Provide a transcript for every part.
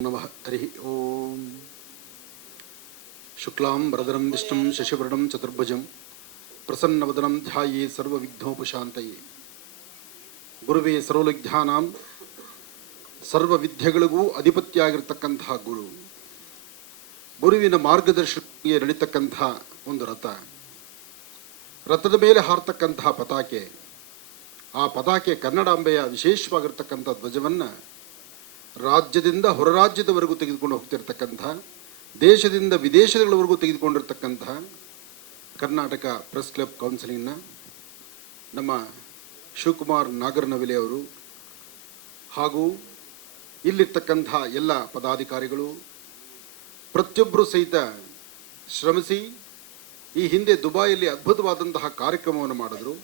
नमः हरिः ॐ शुक्लां वरदनं विष्णुं शशिवर्णं चतुर्भुजं प्रसन्नवदनं ध्याये ಸರ್ವವಿಘ್ನೋಪಶಾಂತಯೇ ಗುರುವೇ ಸರ್ವವಿಜ್ಞಾನಾಂ ಸರ್ವ ವಿದ್ಯೆಗಳಿಗೂ ಅಧಿಪತ್ಯ ಆಗಿರ್ತಕ್ಕಂತಹ ಗುರು ಗುರುವಿನ ಮಾರ್ಗದರ್ಶನಕ್ಕೆ ನಡೀತಕ್ಕಂಥ ಒಂದು ರಥ ರಥದ ಮೇಲೆ ಹಾರ್ತಕ್ಕಂತಹ ಪತಾಕೆ ಆ ಪತಾಕೆ ಕನ್ನಡಾಂಬೆಯ ವಿಶೇಷವಾಗಿರ್ತಕ್ಕಂಥ ಧ್ವಜವನ್ನು ರಾಜ್ಯದಿಂದ ಹೊರ ರಾಜ್ಯದವರೆಗೂ ತೆಗೆದುಕೊಂಡು ಹೋಗ್ತಿರ್ತಕ್ಕಂಥ, ದೇಶದಿಂದ ವಿದೇಶಗಳವರೆಗೂ ತೆಗೆದುಕೊಂಡಿರ್ತಕ್ಕಂಥ ಕರ್ನಾಟಕ ಪ್ರೆಸ್ ಕ್ಲಬ್ ಕೌನ್ಸಿಲಿಂಗ್ನ ನಮ್ಮ ಶಿವಕುಮಾರ್ ನಾಗರನವಿಲೆ ಅವರು ಹಾಗೂ ಇಲ್ಲಿರ್ತಕ್ಕಂಥ ಎಲ್ಲ ಪದಾಧಿಕಾರಿಗಳು ಪ್ರತಿಯೊಬ್ಬರು ಸಹಿತ ಶ್ರಮಿಸಿ ಈ ಹಿಂದೆ ದುಬಾಯಲ್ಲಿ ಅದ್ಭುತವಾದಂತಹ ಕಾರ್ಯಕ್ರಮವನ್ನು ಮಾಡಿದ್ರು.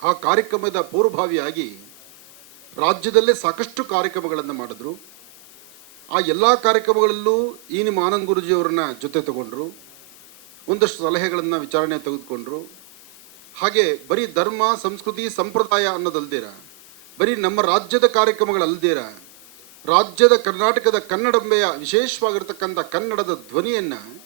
ಆ ಕಾರ್ಯಕ್ರಮದ ಪೂರ್ವಭಾವಿಯಾಗಿ ರಾಜ್ಯದಲ್ಲೇ ಸಾಕಷ್ಟು ಕಾರ್ಯಕ್ರಮಗಳನ್ನು ಮಾಡಿದ್ರು. ಆ ಎಲ್ಲ ಕಾರ್ಯಕ್ರಮಗಳಲ್ಲೂ ಈ ನಿಮ್ಮ ಆನಂದ್ ಗುರುಜಿಯವ್ರನ್ನ ಜೊತೆ ತಗೊಂಡ್ರು. ಒಂದಷ್ಟು ಸಲಹೆಗಳನ್ನು ವಿಚಾರಣೆ ತೆಗೆದುಕೊಂಡ್ರು. ಹಾಗೆ ಬರೀ ಧರ್ಮ, ಸಂಸ್ಕೃತಿ, ಸಂಪ್ರದಾಯ ಅನ್ನೋದಲ್ದಿರ? ಬರೀ ನಮ್ಮ ರಾಜ್ಯದ ಕಾರ್ಯಕ್ರಮಗಳಲ್ಲದೇರ ರಾಜ್ಯದ ಕರ್ನಾಟಕದ ಕನ್ನಡಂಬೆಯ ವಿಶೇಷವಾಗಿರ್ತಕ್ಕಂಥ ಕನ್ನಡದ ಧ್ವನಿಯನ್ನು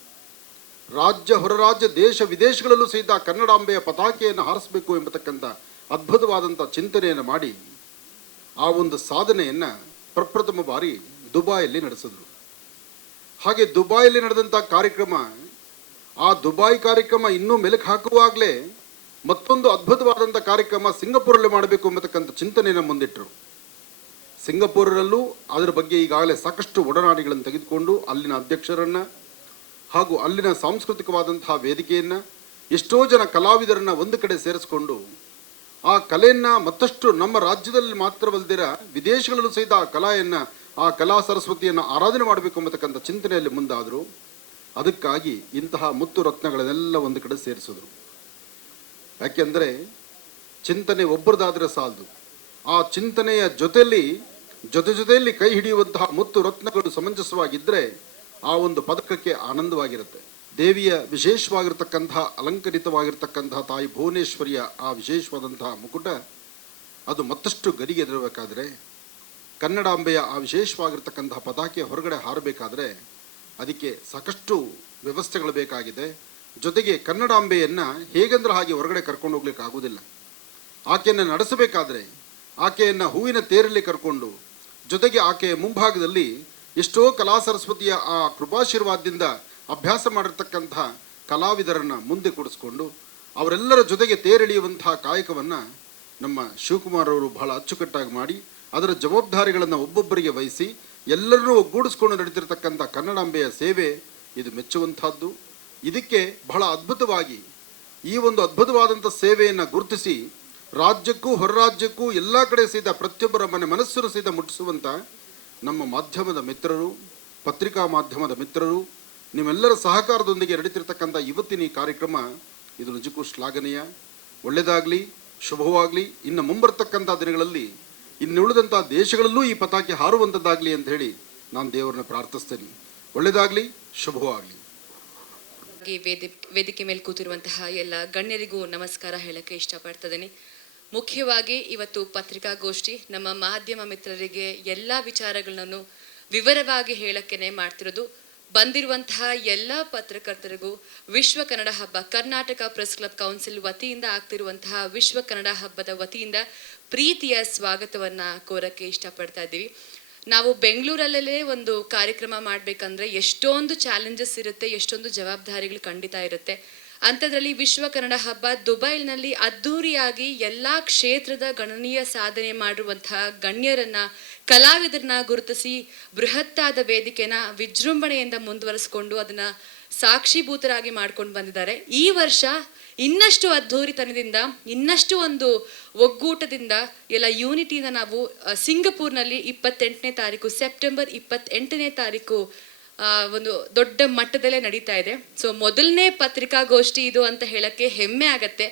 ರಾಜ್ಯ ಹೊರರಾಜ್ಯ ದೇಶ ವಿದೇಶಗಳಲ್ಲೂ ಸಹಿತ ಕನ್ನಡಾಂಬೆಯ ಪತಾಕೆಯನ್ನು ಹಾರಿಸಬೇಕು ಎಂಬತಕ್ಕಂಥ ಅದ್ಭುತವಾದಂಥ ಚಿಂತನೆಯನ್ನು ಮಾಡಿ ಆ ಒಂದು ಸಾಧನೆಯನ್ನು ಪ್ರಪ್ರಥಮ ಬಾರಿ ದುಬಾಯಲ್ಲಿ ನಡೆಸಿದ್ರು. ಹಾಗೆ ದುಬಾಯಲ್ಲಿ ನಡೆದಂಥ ಕಾರ್ಯಕ್ರಮ, ಆ ದುಬಾಯ್ ಕಾರ್ಯಕ್ರಮ ಇನ್ನೂ ಮೆಲುಕು ಹಾಕುವಾಗಲೇ ಮತ್ತೊಂದು ಅದ್ಭುತವಾದಂಥ ಕಾರ್ಯಕ್ರಮ ಸಿಂಗಪುರಲ್ಲಿ ಮಾಡಬೇಕು ಎಂಬತಕ್ಕಂಥ ಚಿಂತನೆಯನ್ನು ಮುಂದಿಟ್ಟರು ಸಿಂಗಪುರಲ್ಲೂ ಅದರ ಬಗ್ಗೆ ಈಗಾಗಲೇ ಸಾಕಷ್ಟು ಒಡನಾಡಿಗಳನ್ನು ತೆಗೆದುಕೊಂಡು ಅಲ್ಲಿನ ಅಧ್ಯಕ್ಷರನ್ನು ಹಾಗೂ ಅಲ್ಲಿನ ಸಾಂಸ್ಕೃತಿಕವಾದಂತಹ ವೇದಿಕೆಯನ್ನು ಎಷ್ಟೋ ಜನ ಕಲಾವಿದರನ್ನು ಒಂದು ಕಡೆ ಸೇರಿಸಿಕೊಂಡು ಆ ಕಲೆಯನ್ನ ಮತ್ತಷ್ಟು ನಮ್ಮ ರಾಜ್ಯದಲ್ಲಿ ಮಾತ್ರವಲ್ದಿರ ವಿದೇಶಗಳಲ್ಲೂ ಸಹಿತ ಆ ಕಲೆಯನ್ನ, ಆ ಕಲಾ ಸರಸ್ವತಿಯನ್ನು ಆರಾಧನೆ ಮಾಡಬೇಕು ಅಂಬತಕ್ಕಂಥ ಚಿಂತನೆಯಲ್ಲಿ ಮುಂದಾದರು. ಅದಕ್ಕಾಗಿ ಇಂತಹ ಮುತ್ತು ರತ್ನಗಳನ್ನೆಲ್ಲ ಒಂದು ಕಡೆ ಸೇರಿಸಿದ್ರು. ಯಾಕೆಂದರೆ ಚಿಂತನೆ ಒಬ್ಬರದಾದರೆ ಸಾಲದು. ಆ ಚಿಂತನೆಯ ಜೊತೆಯಲ್ಲಿ ಜೊತೆ ಜೊತೆಯಲ್ಲಿ ಕೈ ಹಿಡಿಯುವಂತಹ ಮುತ್ತು ರತ್ನಗಳು ಸಮಂಜಸವಾಗಿದ್ದರೆ ಆ ಒಂದು ಪದಕಕ್ಕೆ ಆನಂದವಾಗಿರುತ್ತೆ. ದೇವಿಯ ವಿಶೇಷವಾಗಿರ್ತಕ್ಕಂಥ ಅಲಂಕರಿತವಾಗಿರ್ತಕ್ಕಂಥ ತಾಯಿ ಭುವನೇಶ್ವರಿಯ ಆ ವಿಶೇಷವಾದಂತಹ ಮುಕುಟ, ಅದು ಮತ್ತಷ್ಟು ಗರಿಗೆದರಬೇಕಾದ್ರೆ, ಕನ್ನಡಾಂಬೆಯ ಆ ವಿಶೇಷವಾಗಿರ್ತಕ್ಕಂತಹ ಪತಾಕೆ ಹೊರಗಡೆ ಹಾರಬೇಕಾದ್ರೆ, ಅದಕ್ಕೆ ಸಾಕಷ್ಟು ವ್ಯವಸ್ಥೆಗಳು ಬೇಕಾಗಿದೆ. ಜೊತೆಗೆ ಕನ್ನಡಾಂಬೆಯನ್ನು ಹೇಗಂದ್ರೆ ಹಾಗೆ ಹೊರಗಡೆ ಕರ್ಕೊಂಡು ಹೋಗ್ಲಿಕ್ಕೆ ಆಗೋದಿಲ್ಲ ಆಕೆಯನ್ನು ನಡೆಸಬೇಕಾದ್ರೆ, ಆಕೆಯನ್ನು ಹೂವಿನ ತೇರಲ್ಲಿ ಕರ್ಕೊಂಡು, ಜೊತೆಗೆ ಆಕೆಯ ಮುಂಭಾಗದಲ್ಲಿ ಎಷ್ಟೋ ಕಲಾ ಸರಸ್ವತಿಯ ಆ ಕೃಪಾಶೀರ್ವಾದದಿಂದ ಅಭ್ಯಾಸ ಮಾಡಿರ್ತಕ್ಕಂಥ ಕಲಾವಿದರನ್ನ ಮುಂದೆ ಕೂಡಿಸ್ಕೊಂಡು ಅವರೆಲ್ಲರ ಜೊತೆಗೆ ತೇರೆಳೆಯುವಂತಹ ಕಾಯಕವನ್ನು ನಮ್ಮ ಶಿವಕುಮಾರ್ ಅವರು ಬಹಳ ಅಚ್ಚುಕಟ್ಟಾಗಿ ಮಾಡಿ, ಅದರ ಜವಾಬ್ದಾರಿಗಳನ್ನು ಒಬ್ಬೊಬ್ಬರಿಗೆ ವಹಿಸಿ, ಎಲ್ಲರನ್ನೂ ಒಗ್ಗೂಡಿಸ್ಕೊಂಡು ನಡೆದಿರತಕ್ಕಂಥ ಕನ್ನಡಾಂಬೆಯ ಸೇವೆ ಇದು ಮೆಚ್ಚುವಂಥದ್ದು. ಇದಕ್ಕೆ ಬಹಳ ಅದ್ಭುತವಾಗಿ ಈ ಒಂದು ಅದ್ಭುತವಾದಂಥ ಸೇವೆಯನ್ನು ಗುರುತಿಸಿ, ರಾಜ್ಯಕ್ಕೂ ಹೊರರಾಜ್ಯಕ್ಕೂ ಎಲ್ಲ ಕಡೆ ಸಹಿತ ಪ್ರತಿಯೊಬ್ಬರ ಮನೆ ಮನಸ್ಸನ್ನು ಸಹಿತ ಮುಟ್ಟಿಸುವಂಥ ನಮ್ಮ ಮಾಧ್ಯಮದ ಮಿತ್ರರು, ಪತ್ರಿಕಾ ಮಾಧ್ಯಮದ ಮಿತ್ರರು ನಿಮ್ಮೆಲ್ಲರ ಸಹಕಾರದೊಂದಿಗೆ ನಡೀತಿರ್ತಕ್ಕಂಥ ಇವತ್ತಿನ ಈ ಕಾರ್ಯಕ್ರಮ ಇದು ನಿಜಕ್ಕೂ ಶ್ಲಾಘನೀಯ. ಒಳ್ಳೆಯದಾಗಲಿ, ಶುಭವಾಗಲಿ, ಇನ್ನು ಮುಂಬರ್ತಕ್ಕಂಥ ದಿನಗಳಲ್ಲಿ, ಇನ್ನುಳಿದಂಥ ದೇಶಗಳಲ್ಲೂ ಈ ಪತಾಕೆ ಹಾರುವಂಥದ್ದಾಗಲಿ ಅಂತ ಹೇಳಿ ನಾನು ದೇವರನ್ನ ಪ್ರಾರ್ಥಿಸ್ತೇನೆ. ಒಳ್ಳೆಯದಾಗಲಿ, ಶುಭವಾಗಲಿ. ವೇದಿ, ವೇದಿಕೆ ಮೇಲೆ ಕೂತಿರುವಂತಹ ಎಲ್ಲ ಗಣ್ಯರಿಗೂ ನಮಸ್ಕಾರ ಹೇಳಕ್ಕೆ ಇಷ್ಟಪಡ್ತಿದ್ದೀನಿ ಮುಖ್ಯವಾಗಿ ಇವತ್ತು ಪತ್ರಿಕಾಗೋಷ್ಠಿ, ನಮ್ಮ ಮಾಧ್ಯಮ ಮಿತ್ರರಿಗೆ ಎಲ್ಲ ವಿಚಾರಗಳನ್ನು ವಿವರವಾಗಿ ಹೇಳಕ್ಕೇನೆ ಮಾಡ್ತಿರೋದು. ಬಂದಿರುವಂತಹ ಎಲ್ಲ ಪತ್ರಕರ್ತರಿಗೂ ವಿಶ್ವ ಕನ್ನಡ ಹಬ್ಬ, ಕರ್ನಾಟಕ ಪ್ರೆಸ್ ಕ್ಲಬ್ ಕೌನ್ಸಿಲ್ ವತಿಯಿಂದ ಆಗ್ತಿರುವಂತಹ ವಿಶ್ವ ಕನ್ನಡ ಹಬ್ಬದ ವತಿಯಿಂದ ಪ್ರೀತಿಯ ಸ್ವಾಗತವನ್ನ ಕೋರಕ್ಕೆ ಇಷ್ಟಪಡ್ತಾ ಇದ್ದೀವಿ. ನಾವು ಬೆಂಗಳೂರಲ್ಲೇ ಒಂದು ಕಾರ್ಯಕ್ರಮ ಮಾಡಬೇಕಂದ್ರೆ ಎಷ್ಟೊಂದು ಚಾಲೆಂಜಸ್ ಇರುತ್ತೆ, ಎಷ್ಟೊಂದು ಜವಾಬ್ದಾರಿಗಳು ಖಂಡಿತ ಇರುತ್ತೆ. ಅಂಥದ್ರಲ್ಲಿ ವಿಶ್ವ ಕನ್ನಡ ಹಬ್ಬ ದುಬೈನಲ್ಲಿ ಅದ್ಧೂರಿಯಾಗಿ ಎಲ್ಲ ಕ್ಷೇತ್ರದ ಗಣನೀಯ ಸಾಧನೆ ಮಾಡಿರುವಂತಹ ಗಣ್ಯರನ್ನ, ಕಲಾವಿದರನ್ನ ಗುರುತಿಸಿ ಬೃಹತ್ತಾದ ವೇದಿಕೆನ ವಿಜೃಂಭಣೆಯಿಂದ ಮುಂದುವರೆಸ್ಕೊಂಡು ಅದನ್ನ ಸಾಕ್ಷಿಭೂತರಾಗಿ ಮಾಡ್ಕೊಂಡು ಬಂದಿದ್ದಾರೆ. ಈ ವರ್ಷ ಇನ್ನಷ್ಟು ಅದ್ಧೂರಿತನದಿಂದ, ಇನ್ನಷ್ಟು ಒಂದು ಒಗ್ಗೂಟದಿಂದ ಎಲ್ಲ ಯೂನಿಟಿನ ನಾವು ಸಿಂಗಪೂರ್ನಲ್ಲಿ ಇಪ್ಪತ್ತೆಂಟನೇ ತಾರೀಕು, ಸೆಪ್ಟೆಂಬರ್ ಇಪ್ಪತ್ತೆಂಟನೇ ತಾರೀಕು ಒಂದು ದೊಡ್ಡ ಮಟ್ಟದಲ್ಲೇ ನಡೀತಾ ಇದೆ. ಸೊ ಮೊದಲನೇ ಪತ್ರಿಕಾಗೋಷ್ಠಿ ಇದು ಅಂತ ಹೇಳಕ್ಕೆ ಹೆಮ್ಮೆ ಆಗತ್ತೆ.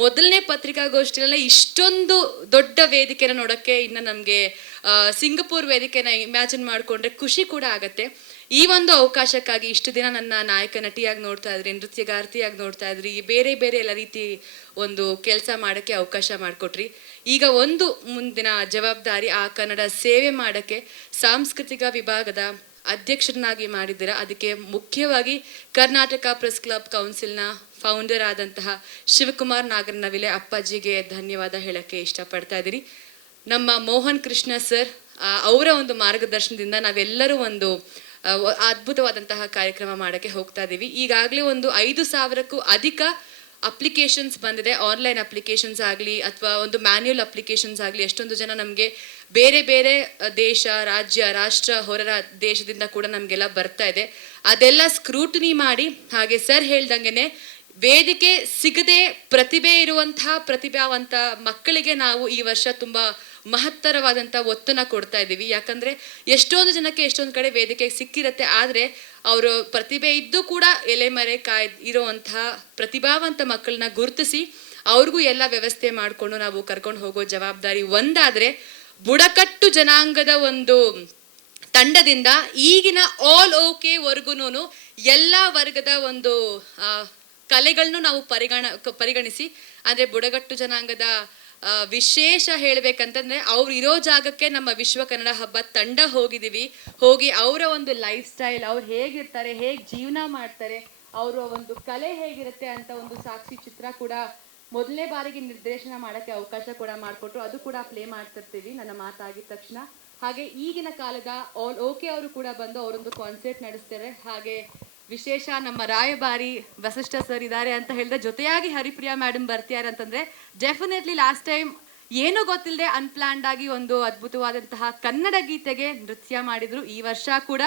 ಮೊದಲನೇ ಪತ್ರಿಕಾಗೋಷ್ಠಿಯಲ್ಲ ಇಷ್ಟೊಂದು ದೊಡ್ಡ ವೇದಿಕೆನ ನೋಡೋಕ್ಕೆ ಇನ್ನು ನಮಗೆ ಸಿಂಗಪೂರ್ ವೇದಿಕೆನ ಇಮ್ಯಾಜಿನ್ ಮಾಡಿಕೊಂಡ್ರೆ ಖುಷಿ ಕೂಡ ಆಗತ್ತೆ. ಈ ಒಂದು ಅವಕಾಶಕ್ಕಾಗಿ ಇಷ್ಟು ದಿನ ನನ್ನ ನಾಯಕ ನಟಿಯಾಗಿ ನೋಡ್ತಾ ಇದ್ರಿ, ನೃತ್ಯಗಾರ್ತಿಯಾಗಿ ನೋಡ್ತಾ ಇದ್ರಿ, ಬೇರೆ ಬೇರೆ ಎಲ್ಲ ರೀತಿ ಒಂದು ಕೆಲಸ ಮಾಡೋಕ್ಕೆ ಅವಕಾಶ ಮಾಡಿಕೊಟ್ರಿ. ಈಗ ಒಂದು ಮುಂದಿನ ಜವಾಬ್ದಾರಿ ಆ ಕನ್ನಡ ಸೇವೆ ಮಾಡೋಕ್ಕೆ ಸಾಂಸ್ಕೃತಿಕ ವಿಭಾಗದ ಅಧ್ಯಕ್ಷರನ್ನಾಗಿ ಮಾಡಿದ್ದೀರಾ? ಅದಕ್ಕೆ ಮುಖ್ಯವಾಗಿ ಕರ್ನಾಟಕ ಪ್ರೆಸ್ ಕ್ಲಬ್ ಕೌನ್ಸಿಲ್ನ ಫೌಂಡರ್ ಆದಂತಹ ಶಿವಕುಮಾರ್ ನಾಗರನವಿಲೆ ಅಪ್ಪಾಜಿಗೆ ಧನ್ಯವಾದ ಹೇಳಕ್ಕೆ ಇಷ್ಟಪಡ್ತಾ ಇದ್ದೀನಿ ನಮ್ಮ ಮೋಹನ್ ಕೃಷ್ಣ ಸರ್ ಅವರ ಒಂದು ಮಾರ್ಗದರ್ಶನದಿಂದ ನಾವೆಲ್ಲರೂ ಒಂದು ಅದ್ಭುತವಾದಂತಹ ಕಾರ್ಯಕ್ರಮ ಮಾಡೋಕ್ಕೆ ಹೋಗ್ತಾ ಇದ್ದೀವಿ. ಈಗಾಗಲೇ ಒಂದು ಐದು ಸಾವಿರಕ್ಕೂ ಅಧಿಕ ಅಪ್ಲಿಕೇಶನ್ಸ್ ಬಂದಿದೆ ಆನ್ಲೈನ್ ಅಪ್ಲಿಕೇಶನ್ಸ್ ಆಗಲಿ ಅಥವಾ ಒಂದು ಮ್ಯಾನ್ಯುಯಲ್ ಅಪ್ಲಿಕೇಶನ್ಸ್ ಆಗಲಿ, ಎಷ್ಟೊಂದು ಜನ ನಮಗೆ ಬೇರೆ ಬೇರೆ ದೇಶ, ರಾಜ್ಯ, ರಾಷ್ಟ್ರ ಹೊರ ದೇಶದಿಂದ ಕೂಡ ನಮಗೆಲ್ಲ ಬರ್ತಾ ಇದೆ. ಅದೆಲ್ಲ ಸ್ಕ್ರೂಟಿನಿ ಮಾಡಿ, ಹಾಗೆ ಸರ್ ಹೇಳ್ದಂಗೆನೆ ವೇದಿಕೆ ಸಿಗದೆ ಪ್ರತಿಭೆ ಇರುವಂತಹ, ಪ್ರತಿಭಾವಂತ ಮಕ್ಕಳಿಗೆ ನಾವು ಈ ವರ್ಷ ತುಂಬಾ ಮಹತ್ತರವಾದಂಥ ಒತ್ತನ್ನು ಕೊಡ್ತಾ ಇದ್ದೀವಿ. ಯಾಕಂದರೆ ಎಷ್ಟೊಂದು ಜನಕ್ಕೆ ಎಷ್ಟೊಂದು ಕಡೆ ವೇದಿಕೆ ಸಿಕ್ಕಿರತ್ತೆ. ಆದರೆ ಅವರು ಪ್ರತಿಭೆ ಇದ್ದು ಕೂಡ ಎಲೆಮರೆ ಕಾಯ್ ಇರೋವಂಥ ಪ್ರತಿಭಾವಂತ ಮಕ್ಕಳನ್ನ ಗುರುತಿಸಿ ಅವ್ರಿಗೂ ಎಲ್ಲ ವ್ಯವಸ್ಥೆ ಮಾಡಿಕೊಂಡು ನಾವು ಕರ್ಕೊಂಡು ಹೋಗೋ ಜವಾಬ್ದಾರಿ ಒಂದಾದರೆ ಬುಡಕಟ್ಟು ಜನಾಂಗದ ಒಂದು ತಂಡದಿಂದ ಈಗಿನ ಆಲ್ ಓಕೆ ವರ್ಗುನು ಎಲ್ಲ ವರ್ಗದ ಒಂದು ಕಲೆಗಳನ್ನು ನಾವು ಪರಿಗಣ, ಪರಿಗಣಿಸಿ, ಅಂದರೆ ಬುಡಗಟ್ಟು ಜನಾಂಗದ ವಿಶೇಷ ಹೇಳ್ಬೇಕಂತಂದ್ರೆ ಅವ್ರು ಇರೋ ಜಾಗಕ್ಕೆ ನಮ್ಮ ವಿಶ್ವ ಕನ್ನಡ ಹಬ್ಬ ತಂಡ ಹೋಗಿದ್ದೀವಿ ಹೋಗಿ ಅವರ ಒಂದು ಲೈಫ್ ಸ್ಟೈಲ್ ಅವ್ರು ಹೇಗಿರ್ತಾರೆ, ಹೇಗೆ ಜೀವನ ಮಾಡ್ತಾರೆ, ಅವರ ಒಂದು ಕಲೆ ಹೇಗಿರುತ್ತೆ ಅಂತ ಒಂದು ಸಾಕ್ಷಿ ಚಿತ್ರ ಕೂಡ ಮೊದಲನೇ ಬಾರಿಗೆ ನಿರ್ದೇಶನ ಮಾಡೋಕ್ಕೆ ಅವಕಾಶ ಕೂಡ ಮಾಡಿಕೊಟ್ರು. ಅದು ಕೂಡ ಪ್ಲೇ ಮಾಡ್ತಿರ್ತೀವಿ, ನನ್ನ ಮಾತಾಗಿದ ತಕ್ಷಣ. ಹಾಗೆ ಈಗಿನ ಕಾಲದ ಓಕೆ ಅವರು ಕೂಡ ಬಂದು ಅವರೊಂದು ಕಾನ್ಸರ್ಟ್ ನಡೆಸ್ತಾರೆ. ಹಾಗೆ ವಿಶೇಷ ನಮ್ಮ ರಾಯಭಾರಿ ವಸಿಷ್ಠ ಸರ್ ಇದ್ದಾರೆ ಅಂತ ಹೇಳಿದ್ರೆ ಜೊತೆಯಾಗಿ ಹರಿಪ್ರಿಯಾ ಮೇಡಮ್ ಬರ್ತಿದ್ದಾರೆ ಅಂತಂದ್ರೆ ಡೆಫಿನೆಟ್ಲಿ ಲಾಸ್ಟ್ ಟೈಮ್ ಏನೂ ಗೊತ್ತಿಲ್ಲದೆ ಅನ್ಪ್ಲಾನ್ಡ್ ಆಗಿ ಒಂದು ಅದ್ಭುತವಾದಂತಹ ಕನ್ನಡ ಗೀತೆಗೆ ನೃತ್ಯ ಮಾಡಿದ್ರು. ಈ ವರ್ಷ ಕೂಡ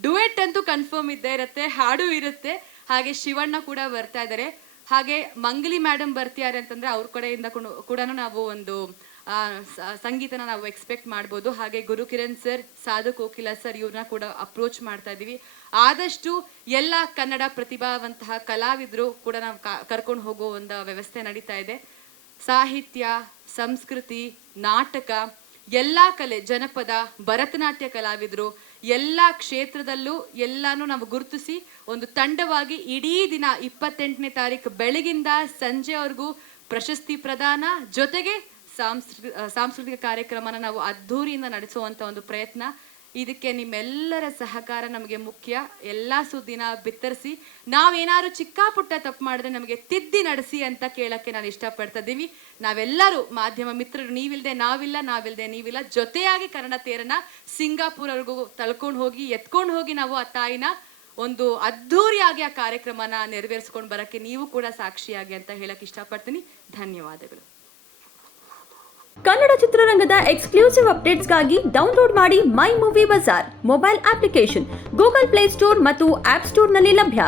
ಡುವೆಟ್ ಅಂತೂ ಕನ್ಫರ್ಮ್ ಇದ್ದೇ ಇರುತ್ತೆ, ಹಾಡು ಇರುತ್ತೆ. ಹಾಗೆ ಶಿವಣ್ಣ ಕೂಡ ಬರ್ತಾ ಇದ್ದಾರೆ. ಹಾಗೆ ಮಂಗಲಿ ಮೇಡಮ್ ಬರ್ತಿದ್ದಾರೆ ಅಂತಂದ್ರೆ, ಅವ್ರ ಕಡೆಯಿಂದ ಕೂಡ ನಾವು ಒಂದು ಸಂಗೀತನ ನಾವು ಎಕ್ಸ್ಪೆಕ್ಟ್ ಮಾಡ್ಬೋದು. ಹಾಗೆ ಗುರು ಕಿರಣ್ ಸರ್ ಸಾಧು ಕೋಕಿಲ ಸರ್ ಇವ್ರನ್ನ ಕೂಡ ಅಪ್ರೋಚ್ ಮಾಡ್ತಾ ಇದ್ದೀವಿ. ಆದಷ್ಟು ಎಲ್ಲ ಕನ್ನಡ ಪ್ರತಿಭಾವಂತಹ ಕಲಾವಿದರು ಕೂಡ ನಾವು ಕರ್ಕೊಂಡು ಹೋಗೋ ಒಂದು ವ್ಯವಸ್ಥೆ ನಡೀತಾ ಇದೆ. ಸಾಹಿತ್ಯ, ಸಂಸ್ಕೃತಿ, ನಾಟಕ, ಎಲ್ಲ ಕಲೆ, ಜನಪದ, ಭರತನಾಟ್ಯ ಕಲಾವಿದರು ಎಲ್ಲ ಕ್ಷೇತ್ರದಲ್ಲೂ ಎಲ್ಲಾನು ನಾವು ಗುರುತಿಸಿ ಒಂದು ತಂಡವಾಗಿ ಇಡೀ ದಿನ ಇಪ್ಪತ್ತೆಂಟನೇ ತಾರೀಕು ಬೆಳಗಿಂದ ಸಂಜೆವರೆಗೂ ಪ್ರಶಸ್ತಿ ಪ್ರದಾನ ಜೊತೆಗೆ ಸಾಂಸ್ಕೃ ಸಾಂಸ್ಕೃತಿಕ ಕಾರ್ಯಕ್ರಮನ ನಾವು ಅದ್ಧೂರಿಯಿಂದ ನಡೆಸುವಂತ ಒಂದು ಪ್ರಯತ್ನ. ಇದಕ್ಕೆ ನಿಮ್ಮೆಲ್ಲರ ಸಹಕಾರ ನಮಗೆ ಮುಖ್ಯ. ಎಲ್ಲ ಸುದ್ದಿನ ಬಿತ್ತರಿಸಿ, ನಾವೇನಾದ್ರು ಚಿಕ್ಕ ಪುಟ್ಟ ತಪ್ಪು ಮಾಡಿದ್ರೆ ನಮಗೆ ತಿದ್ದಿ ನಡೆಸಿ ಅಂತ ಕೇಳಕ್ಕೆ ನಾನು ಇಷ್ಟಪಡ್ತಾ ಇದ್ದೀವಿ. ನಾವೆಲ್ಲರೂ ಮಾಧ್ಯಮ ಮಿತ್ರರು ನೀವಿಲ್ಲದೆ ನಾವಿಲ್ಲ ನಾವಿಲ್ಲದೆ ನೀವಿಲ್ಲ, ಜೊತೆಯಾಗಿ ಕನ್ನಡ ತೇರನ್ನ ಸಿಂಗಾಪುರವರೆಗೂ ತಳ್ಕೊಂಡು ಹೋಗಿ, ಎತ್ಕೊಂಡು ಹೋಗಿ ನಾವು ಆ ತಾಯಿನ ಒಂದು ಅದ್ಧೂರಿಯಾಗಿ ಆ ಕಾರ್ಯಕ್ರಮನ ನೆರವೇರಿಸ್ಕೊಂಡು ಬರೋಕ್ಕೆ ನೀವು ಕೂಡ ಸಾಕ್ಷಿಯಾಗಿ ಅಂತ ಹೇಳಕ್ಕೆ ಇಷ್ಟಪಡ್ತೀನಿ. ಧನ್ಯವಾದಗಳು. ಕನ್ನಡ ಚಿತ್ರರಂಗದ ಎಕ್ಸ್ಕ್ಲೂಸಿವ್ ಅಪ್ಡೇಟ್ಸ್ಗಾಗಿ ಡೌನ್ಲೋಡ್ ಮಾಡಿ my movie bazaar mobile application Google play store ಮತ್ತು ಆಪ್ ಸ್ಟೋರ್ನಲ್ಲಿ ಲಭ್ಯ.